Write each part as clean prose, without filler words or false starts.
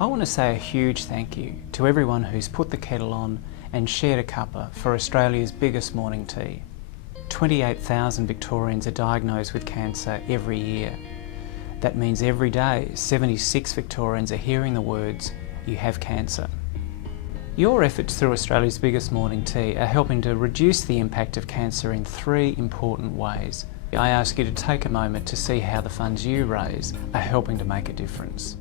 I want to say a huge thank you to everyone who's put the kettle on and shared a cuppa for Australia's biggest morning tea. 28,000 Victorians are diagnosed with cancer every year. That means every day 76 Victorians are hearing the words, "You have cancer." Your efforts through Australia's biggest morning tea are helping to reduce the impact of cancer in 3 important ways. I ask you to take a moment to see how the funds you raise are helping to make a difference.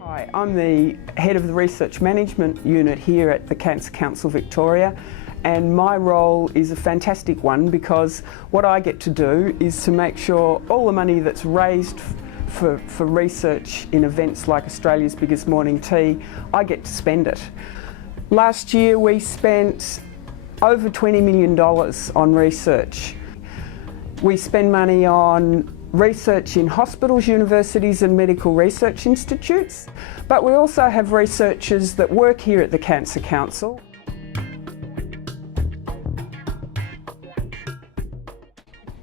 Hi, I'm the head of the Research Management Unit here at the Cancer Council Victoria, and my role is a fantastic one because what I get to do is to make sure all the money that's raised for research in events like Australia's biggest morning tea, I get to spend it. Last year we spent over $20 million on research. We spend money on research in hospitals, universities and medical research institutes, but we also have researchers that work here at the Cancer Council.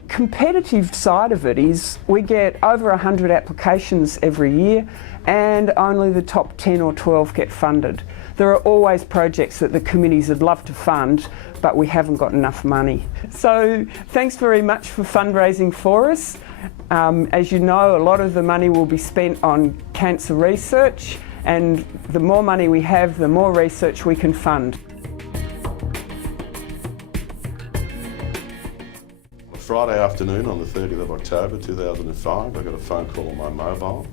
Competitive side of it is we get over 100 applications every year and only the top 10 or 12 get funded. There are always projects that the committees would love to fund, but we haven't got enough money. So thanks very much for fundraising for us. As you know, a lot of the money will be spent on cancer research, and the more money we have, the more research we can fund. Friday afternoon on the 30th of October 2005, I got a phone call on my mobile.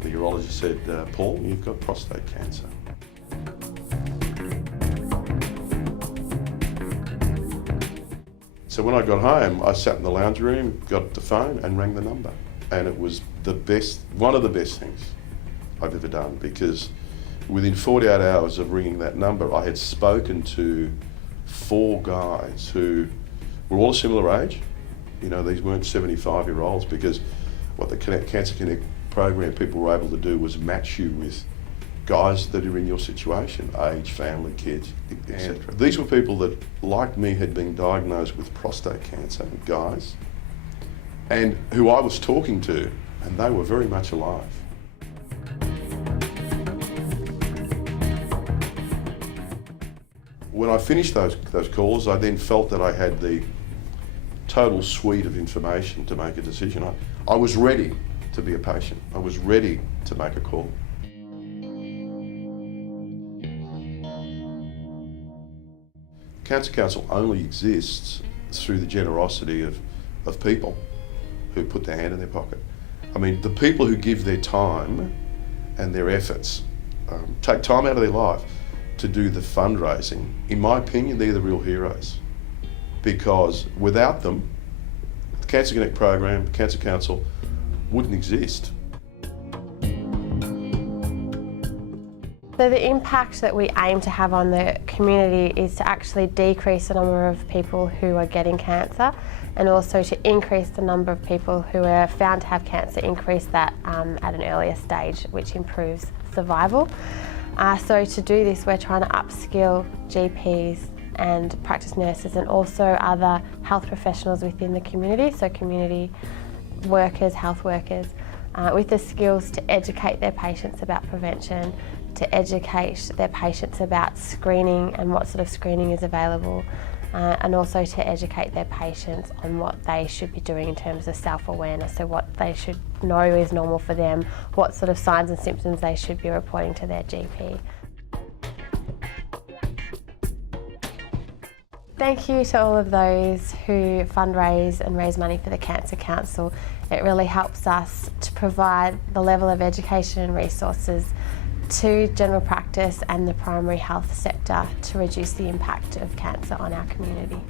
The urologist said, "Paul, you've got prostate cancer." So when I got home, I sat in the lounge room, got the phone and rang the number. And it was one of the best things I've ever done, because within 48 hours of ringing that number, I had spoken to 4 guys who were all a similar age. You know, these weren't 75-year-olds, because what the Cancer Connect program people were able to do was match you with guys that are in your situation, age, family, kids, etc. These were people that, like me, had been diagnosed with prostate cancer, guys, and who I was talking to, and they were very much alive. When I finished those calls, I then felt that I had the total suite of information to make a decision. I was ready to be a patient. I was ready to make a call. Cancer Council only exists through the generosity of people who put their hand in their pocket. I mean, the people who give their time and their efforts, take time out of their life to do the fundraising, in my opinion, they're the real heroes. Because without them, the Cancer Connect program, Cancer Council, wouldn't exist. So the impact that we aim to have on the community is to actually decrease the number of people who are getting cancer, and also to increase the number of people who are found to have cancer, increase that at an earlier stage, which improves survival. So to do this, we're trying to upskill GPs and practice nurses and also other health professionals within the community, so community workers, health workers, with the skills to educate their patients about prevention, to educate their patients about screening and what sort of screening is available, and also to educate their patients on what they should be doing in terms of self-awareness, so what they should know is normal for them, what sort of signs and symptoms they should be reporting to their GP. Thank you to all of those who fundraise and raise money for the Cancer Council. It really helps us to provide the level of education and resources to general practice and the primary health sector to reduce the impact of cancer on our community.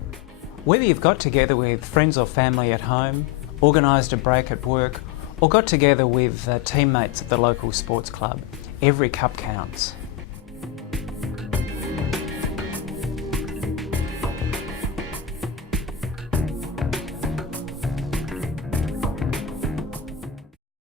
Whether you've got together with friends or family at home, organised a break at work, or got together with teammates at the local sports club, every cup counts.